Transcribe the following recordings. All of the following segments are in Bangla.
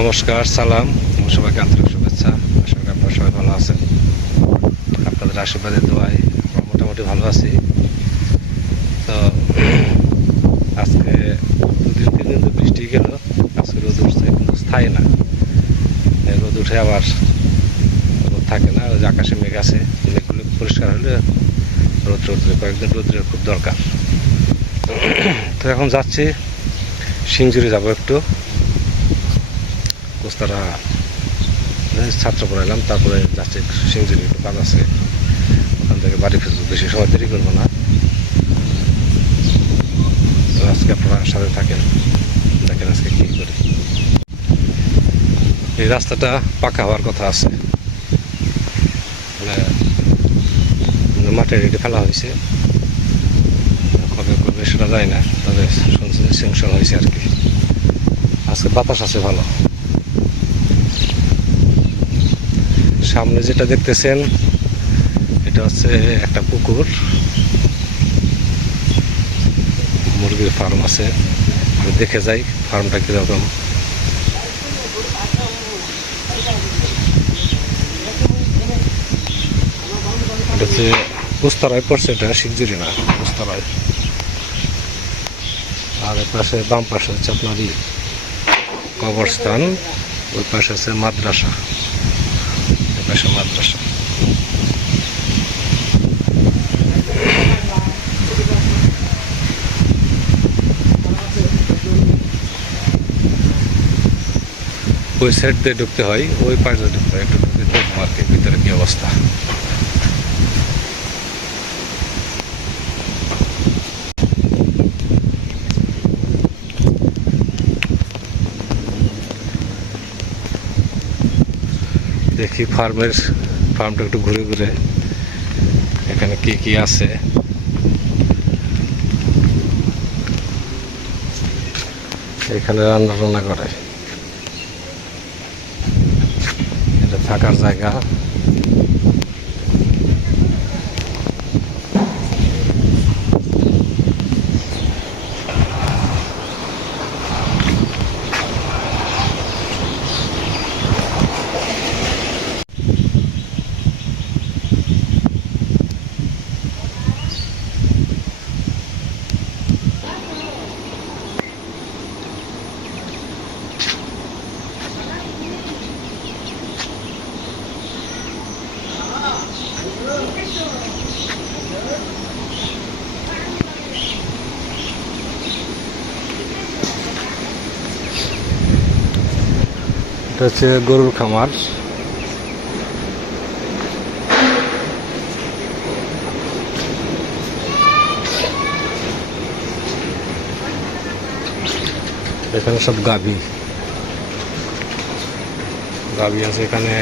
নমস্কার, সালাম। সবাইকে আন্তরিক শুভেচ্ছা। আশা করি আপনারা সবাই ভালো আছেন। আপনাদের আশীর্বাদের দোয়ায় আমরা মোটামুটি ভালো আছি। তো, আজকে দুদিন তিন দিন তো বৃষ্টি গেল। আজকে রোদ উঠছে, কিন্তু স্থায়ী না। রোদ উঠে আবার রোদ থাকে না, ওই যে আকাশে মেঘ আছে। মেঘগুলো পরিষ্কার হলে রোদ রোদ্রে কয়েকদিন রোদ্রের খুব দরকার। তো এখন যাচ্ছি সিংজুরি যাব একটু। কোস্তারা ছাত্র পড়াইলাম তারপরে যাচ্ছে সিংজুরি একটু কাজ আছে। ওখান থেকে বাড়ি ফিরবো বেশি সময় দেরি করব না। আজকে আপনারা সাথে থাকেন। দেখেন আজকে কী করি। এই রাস্তাটা পাকা হওয়ার কথা আছে। মানে মাঠে রেডি ফেলা হয়েছে। কবে করবে সেটা যায় না, তবে শুনছি সেংশন হয়েছে আর কি। আজকে বাতাস আছে ভালো। সামনে যেটা দেখতেছেন, এটা হচ্ছে একটা পুকুর। মুরগির ফার্ম আছে। আমি দেখে যাই, ফার্মটা কীরকম। এটা হচ্ছে পুস্তারায় পড়ছে এটা শিখজুরি না পুস্তারায় আর পাশে বাম পাশে হচ্ছে আপনার কবরস্থান, ওই পাশে আছে মাদ্রাসা। পাশে মাদ্রাসা ওই সাইড দিয়ে ঢুকতে হয়, ওই পাশ দিয়ে ঢুকতে হয়, একটু ঢুকতে মার্কেট ভিতরে কি অবস্থা? দেখি ফার্মের ফার্মটা একটু ঘুরে ঘুরে এখানে কি কি আছে? এখানে রান্না টান্না করে। এটা থাকার জায়গা। এটা হচ্ছে গরুর খামার। এখানে সব গাভী। গাভী আছে এখানে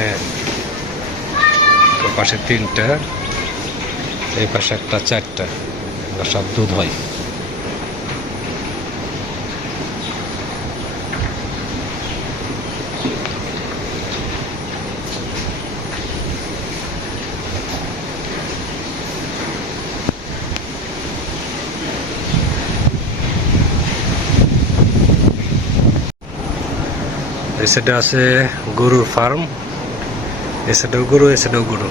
পাশে তিনটা এই পাশে একটা চারটা সব দুধ হয়। সাইডে আছে গরুর ফার্ম এই সাইডেও গরু এই সাইডেও গরু।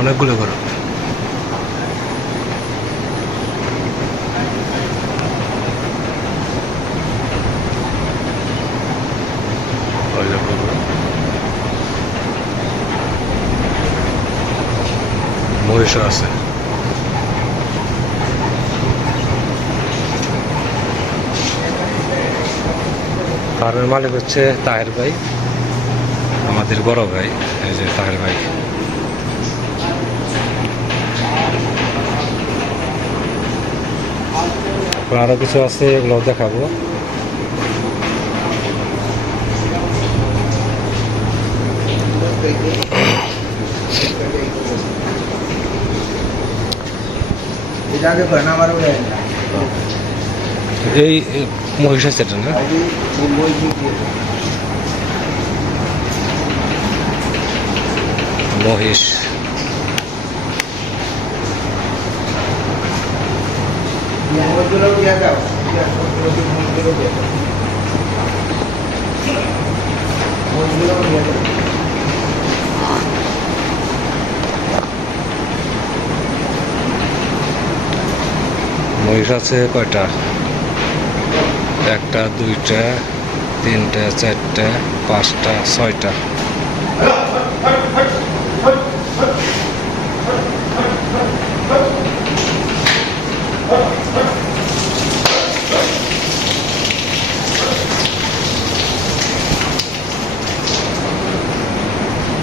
অনেকগুলো গরু। মহিষও আছে। ফার্মের মালিক হচ্ছে তাহের ভাই। আমাদের বড় ভাই, এই যে তাহের ভাই। আরও কিছু আছে, এগুলো দেখাবো। এই মহিষা সেটা না? মহিষ মহিষ আছে কয়টা? একটা দুইটা তিনটা চারটা পাঁচটা ছয়টা।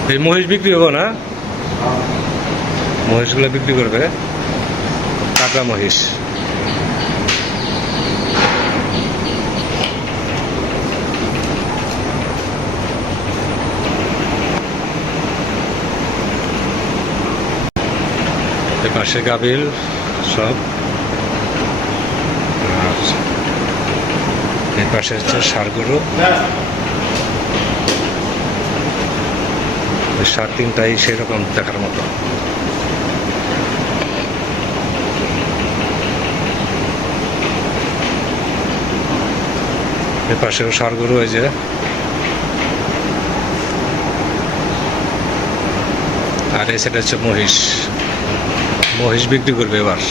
এই মহিষ বিক্রি হব না? মহিষগুলো বিক্রি করবে। টাকা মহিষ। পাশে গাবিল সব। এই পাশে হচ্ছে ষাড় ষাড় তিনটাই সেরকম দেখার মতো। এ পাশেও ষাড় গরু ওই যে। আর এই সেটা হচ্ছে মহিষ। মহিষ বিক্রি করবে এবার।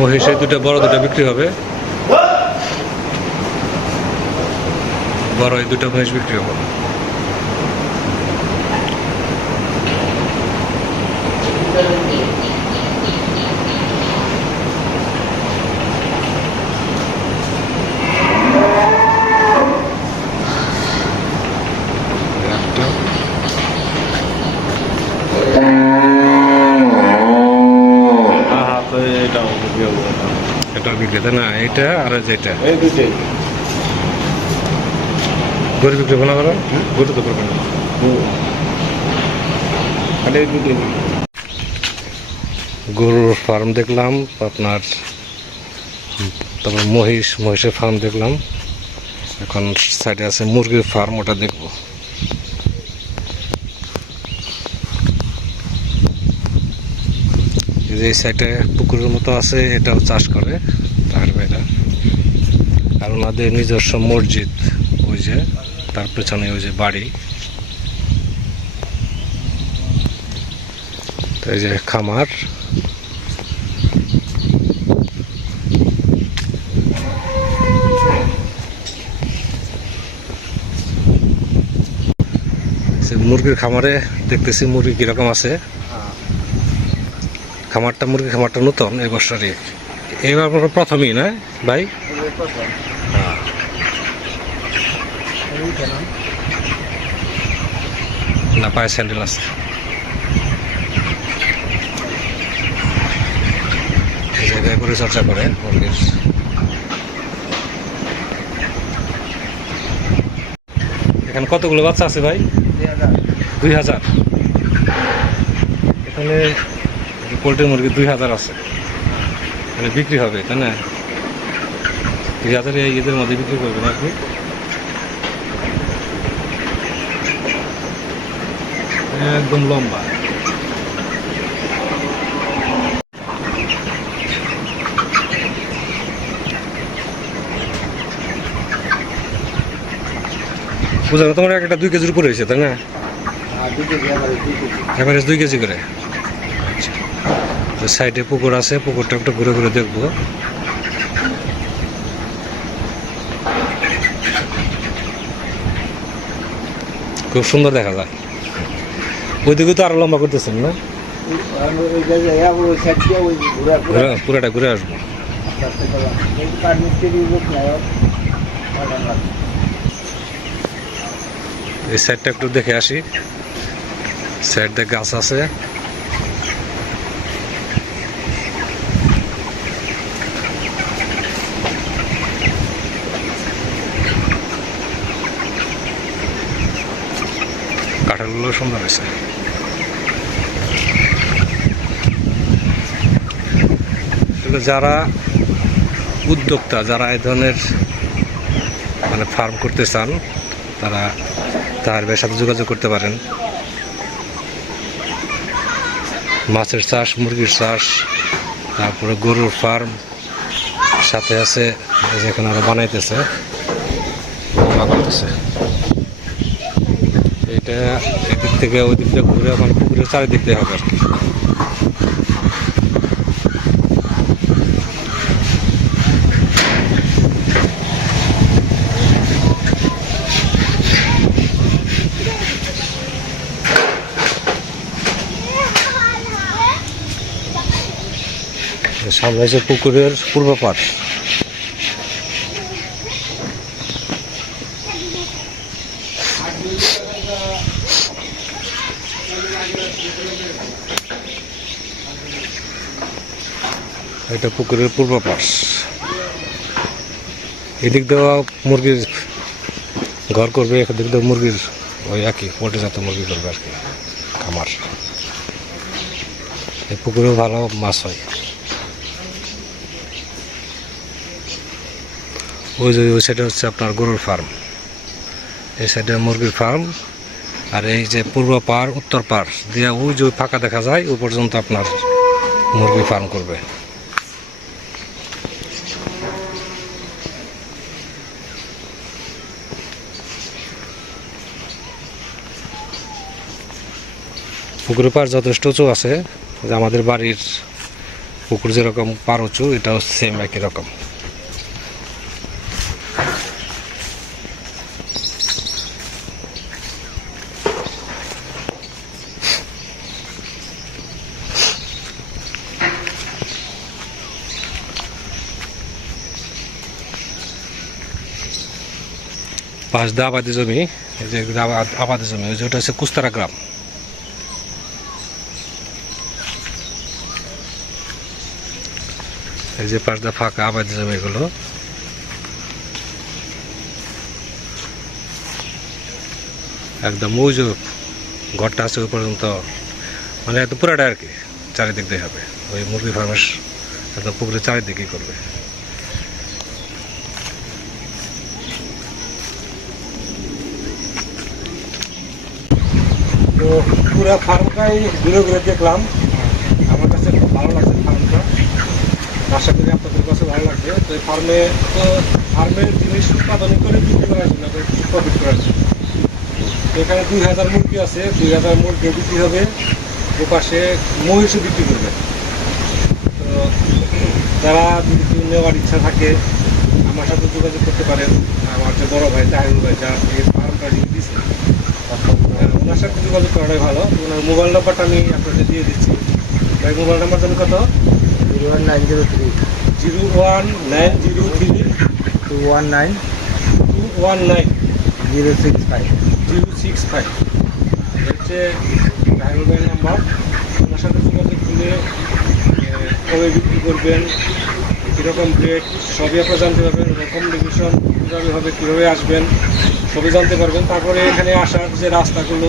মহিষের দুটো, বড় দুটো বিক্রি হবে। বড় এই দুটো মহিষ বিক্রি হবে। এটা বিক্রেতা না এটা আর যেটা? এই দুটোই গরু বিক্রি হবে না করো। গরু তো করবে না গরুর ফার্ম দেখলাম আপনার তারপর মহিষ মহিষের ফার্ম দেখলাম। এখন সাইডে আছে মুরগির ফার্ম ওটা দেখব। যে সাইডে পুকুরের মতো আছে এটাও চাষ করে তার বেলা আর ওনাদের নিজস্ব মসজিদ ওই যে তার পেছনে ওই যে বাড়ি। এই যে খামার। মুরগির খামারে দেখতেছি মুরগি কীরকম আছে। খামারটা মুরগি খামারটা নতুন এই বছরই এবার প্রথমেই না ভাই? না, পায়ে স্যান্ডেল আছে। জায়গায় পরিচর্যা করে মুরগির এখানে কতগুলো বাচ্চা আছে ভাই? দুই হাজার। এখানে পোলট্রি মুরগি দুই হাজার আছে। মানে বিক্রি হবে, তাই না? দুই হাজার ঈদের মধ্যে বিক্রি করবেন আপনি? একদম লম্বা। বুঝলাম তোমার একটা দুই কেজির উপরে হয়েছে তাই না? এভারেজ দুই কেজি করে? সাইডে পুকুর আছে পুকুরটা একটু ঘুরে ঘুরে দেখব। খুব সুন্দর দেখা যায়। ওইদিকে তো আরও লম্বা করতেছেন না? পুরোটা ঘুরে আসব। এই সাইডটা একটু দেখে আসি। সাইড দিয়ে গাছ আছে। কাঁঠালগুলো সুন্দর হয়েছে। আসলে যারা উদ্যোক্তা, যারা এই ধরনের মানে ফার্ম করতে চান, তারা তার সাথে যোগাযোগ করতে পারেন। মাছের চাষ, মুরগির চাষ, তারপরে গরুর ফার্ম সাথে আছে যেখানে আরও বানাইতেছে। এটা এদিক থেকে ওই দিক দিয়ে ঘুরে মানে পুকুরের চারিদিক দিয়ে হবে আর কি। সামনে পুকুরের পূর্ব পাশ এটা পুকুরের পূর্ব পাশ এদিক দেওয়া মুরগির ঘর করবে, এদিক দিয়ে মুরগির ওই একই পোল্ট্রি জাতীয় মুরগি করবে আর কি, খামার। এই পুকুরেও ভালো মাছ হয়। ওই যে, ওই সাইডে হচ্ছে আপনার গরুর ফার্ম এই সাইডে মুরগির ফার্ম আর এই যে পূর্ব পার উত্তর পার দিয়ে ওই যে ফাঁকা দেখা যায়, ওই পর্যন্ত আপনার মুরগি ফার্ম করবে। পুকুরের পার যথেষ্ট উঁচু আছে, যে আমাদের বাড়ির পুকুর যেরকম পার উঁচু, এটাও সেম একই রকম। দা আবাদি জমি, এই যে আবাদি জমি ওই যে ওটা হচ্ছে কুস্তারা গ্রাম। এই যে দা ফাঁকা আবাদি জমি এগুলো। একদম ওই ঘরটা আছে ওই পর্যন্ত। মানে একদম পুরাটা আর কি, চারিদিক দিয়ে হবে। ওই মুরগি ফার্মের একদম পুকুরের চারিদিকেই করবে। তো পুরো ফার্মটাই ঘুরে ঘুরে দেখলাম। আমার কাছে খুব ভালো লাগছে ফার্মটা। আশা করি আপনাদের কাছে ভালো লাগবে। তো এই ফার্মে তো ফার্মের জিনিস উৎপাদন করে বিক্রি করার জন্য প্রফিট করার জন্য। এখানে দুই হাজার মুরগি আছে। দুই হাজার মুরগি বিক্রি হবে। ওপাশে মহিষও বিক্রি করবে। তো যারা যদি নেওয়ার ইচ্ছা থাকে আমার সাথে যোগাযোগ করতে পারেন। আমার যে বড় ভাই তাহিরুল ভাই যা এই ফার্মটা দিচ্ছে হ্যাঁ, ওনার সাথে যোগাযোগ করাটাই ভালো। ওনার মোবাইল নাম্বারটা আমি আপনাদের দিয়ে দিচ্ছি। ভাই মোবাইল নাম্বার কত? Zero one nine zero three. Zero one nine zero three. Two one nine. Two one nine. Zero six five. Zero six five. হচ্ছে ভাইয়ের নাম্বার ওনার সাথে যোগাযোগ করলে কবে বিক্রি করবেন কীরকম রেট সবই আপনারা জানতে পারবেন। রেকমেন্ডেশন কীভাবে হবে কীভাবে আসবেন। সবই জানতে পারবেন। তারপরে এখানে আসার যে রাস্তাগুলো,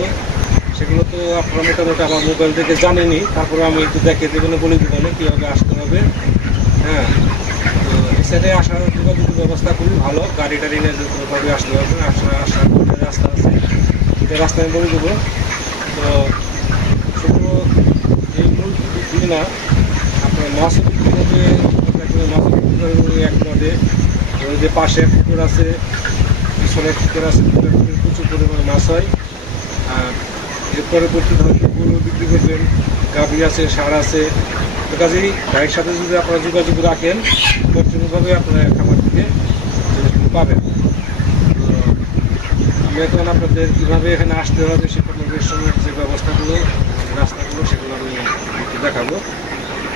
সেগুলো তো আপনারা মোটামুটি আমার মোবাইল থেকে জানেনি তারপরে আমি একটু দেখে দেবেন বলে দেবেন কীভাবে আসতে হবে। হ্যাঁ তো সাইডে আসার যোগাযোগের ব্যবস্থা খুবই ভালো। গাড়ি টাড়ি নিয়ে যেভাবে আসতে পারবেন। আসার আসার রাস্তা আছে দুটো রাস্তা আমি বলে দেবো। তো শুধু এই বিক্রি না। আপনার মাছও বিক্রি হবে মাছও বিক্রি এক নদে যে পাশে পুকুর আছে পুকুরে প্রচুর পরিমাণে মাছ হয়। আর এর পরবর্তীতে হয়তো গরু বিক্রি করবেন, গাভি আছে সার আছে। তো কাজেই ভাইয়ের সাথে যদি আপনারা যোগাযোগ রাখেন কন্টিনিউভাবে আপনারা খামার থেকে জিনিসগুলো পাবেন। আমি এখন আপনাদের কীভাবে এখানে আসতে হবে সে কমিউনিকেশনের যে ব্যবস্থাগুলো রাস্তাগুলো, সেগুলো আমি দেখাবো।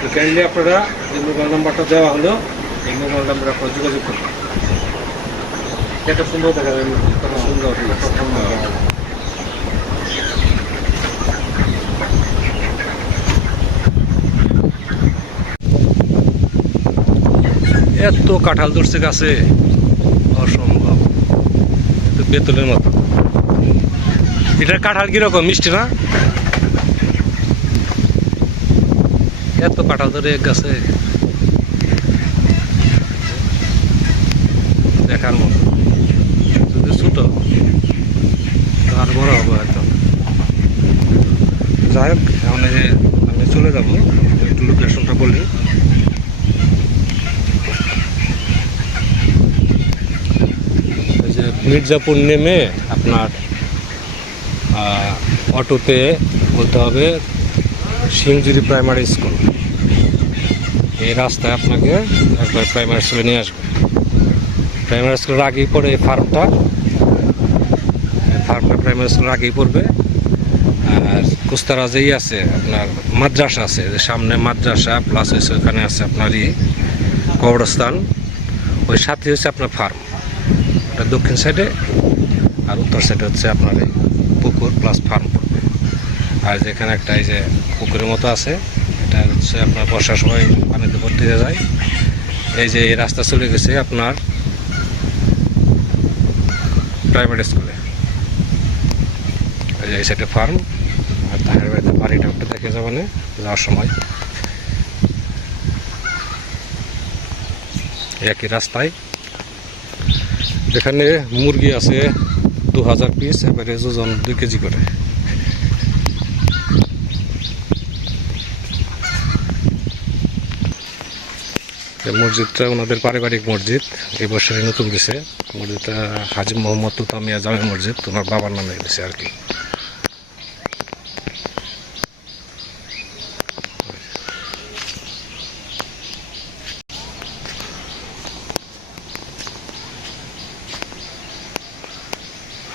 তো কাইন্ডলি আপনারা যে মোবাইল নাম্বারটা দেওয়া হলো, এই মোবাইল নাম্বারে আপনারা যোগাযোগ করবেন এটা সুন্দর দেখা যায় কত সুন্দর এত কাঁঠাল ধরছে গাছে, অসম্ভব। বেতলের মতো। এটার কাঁঠাল কীরকম, মিষ্টি না? এত কাঁঠাল ধরে গাছে। আমি চলে যাব, একটু লোকেশনটা বলি। যে মির্জাপুর নেমে আপনার অটোতে বলতে হবে সিংজুরি প্রাইমারি স্কুল। এই রাস্তায় আপনাকে একবার প্রাইমারি স্কুলে নিয়ে আসবে। প্রাইমারি স্কুলের আগেই পড়ে এই ফার্মটা। ফার্মটা প্রাইমারি স্কুলের আগেই পড়বে। কুস্তারাজেই আছে, আপনার মাদ্রাসা আছে সামনে মাদ্রাসা প্লাস হচ্ছে ওখানে আছে আপনার ই, কবরস্থান। ওই সাথে হচ্ছে আপনার ফার্ম ওটা দক্ষিণ সাইডে আর উত্তর সাইডে হচ্ছে আপনার এই পুকুর প্লাস ফার্ম পড়বে। আর যেখানে একটা এই যে পুকুরের মতো আছে, এটা হচ্ছে আপনার বর্ষার সময় পানিতে ভর্তি হয়ে যায়। এই যে এই রাস্তা চলে গেছে আপনার প্রাইভেট স্কুলে এই সাইডে ফার্ম তাহের বাড়িতে বাড়িটা একটু দেখে যাবেন যাওয়ার সময়। একই রাস্তায়। এখানে মুরগি আছে দু হাজার পিস এবারে ওজন দুই কেজি করে। মসজিদটা ওনাদের পারিবারিক মসজিদ, এই বছরে নতুন গেছে মসজিদটা হাজি মোহাম্মদ তুতামিয়া জামে মসজিদ, ওনার বাবার নামে গেছে আর কি।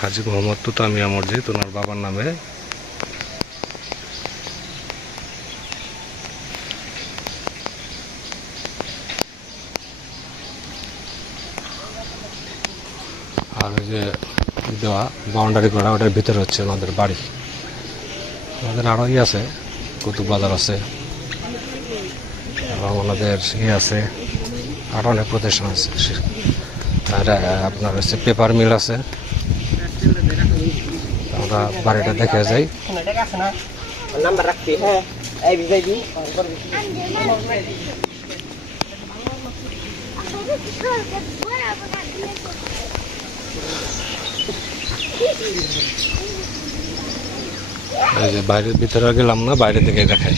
হাজি মোহাম্মদ তুতামিয়া মসজিদ, ওনার বাবার নামে। আর ওই যে দেওয়া বাউন্ডারি করা, ওটার ভিতরে হচ্ছে আমাদের বাড়ি। আমাদের আরও ই আছে, কুতুব বাজার আছে, এবং আমাদের ইয়ে আছে আরও অনেক প্রতিষ্ঠান আছে। আপনার হচ্ছে পেপার মিল আছে। আমরা বাড়িটা দেখে যাই। এই যে বাইরের ভিতরে গেলাম না, বাইরে থেকে দেখাই।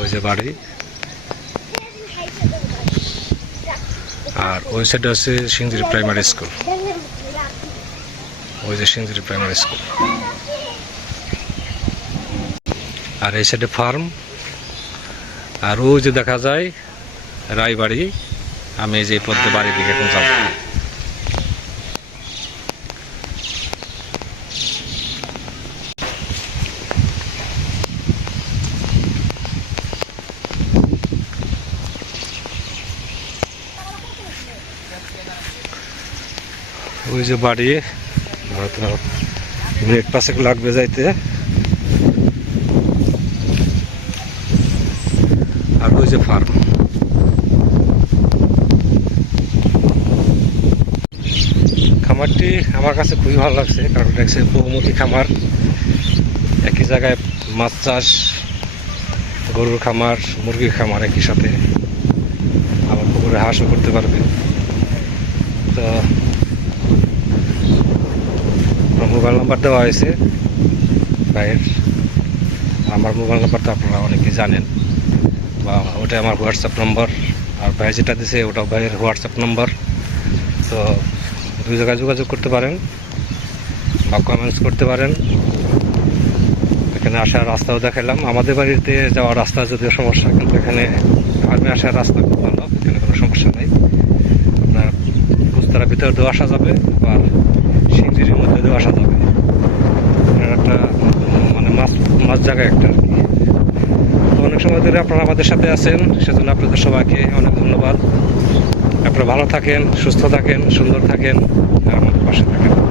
ওই যে বাড়ি। আর ওই সাইডে আছে সিংজিরি প্রাইমারি স্কুল ওই যে সিংজিরি প্রাইমারি স্কুল। আর এই সাইডে ফার্ম। আর ওই যে দেখা যায়, রায়বাড়ি। আমি যে পথে বাড়ির দিকে এখন যাব। ওই যে বাড়ি। হয়তো পাঁচেক লাগবে যাইতে। আর ওই যে ফার্ম খামারটি আমার কাছে খুবই ভালো লাগছে, কারণ দেখছে বহুমুখী খামার। একই জায়গায় মাছ চাষ, গরুর খামার, মুরগির খামার একই সাথে। আবার পুকুরে হাঁসও করতে পারবে। তো আমার মোবাইল নাম্বার দেওয়া হয়েছে। ভাইয়ের আমার মোবাইল নাম্বারটা আপনারা অনেকেই জানেন। বা ওটা আমার হোয়াটসঅ্যাপ নম্বর। আর ভাই যেটা দিছে ওটা ভাইয়ের হোয়াটসঅ্যাপ নম্বর। তো দুই জায়গায় যোগাযোগ করতে পারেন, বা কমেন্টস করতে পারেন। এখানে আসার রাস্তাও দেখালাম আমাদের বাড়িতে যাওয়ার রাস্তা যদিও সমস্যা, কিন্তু এখানে ফার্মে আসার রাস্তা খুব ভালো, এখানে কোনো সমস্যা নেই। আপনার গুস্তারা ভিতরে দিয়েও আসা যাবে আবার সিংজিরির মধ্যে দিয়েও আসা যাবে। একটা মানে মাছ মাছ জায়গা একটা আর কি। অনেক সময় ধরে আপনারা আমাদের সাথে আছেন, সেজন্য আপনাদের সবাইকে অনেক ধন্যবাদ। আপনারা ভালো থাকেন, সুস্থ থাকেন, সুন্দর থাকেন আমাদের পাশে থাকেন।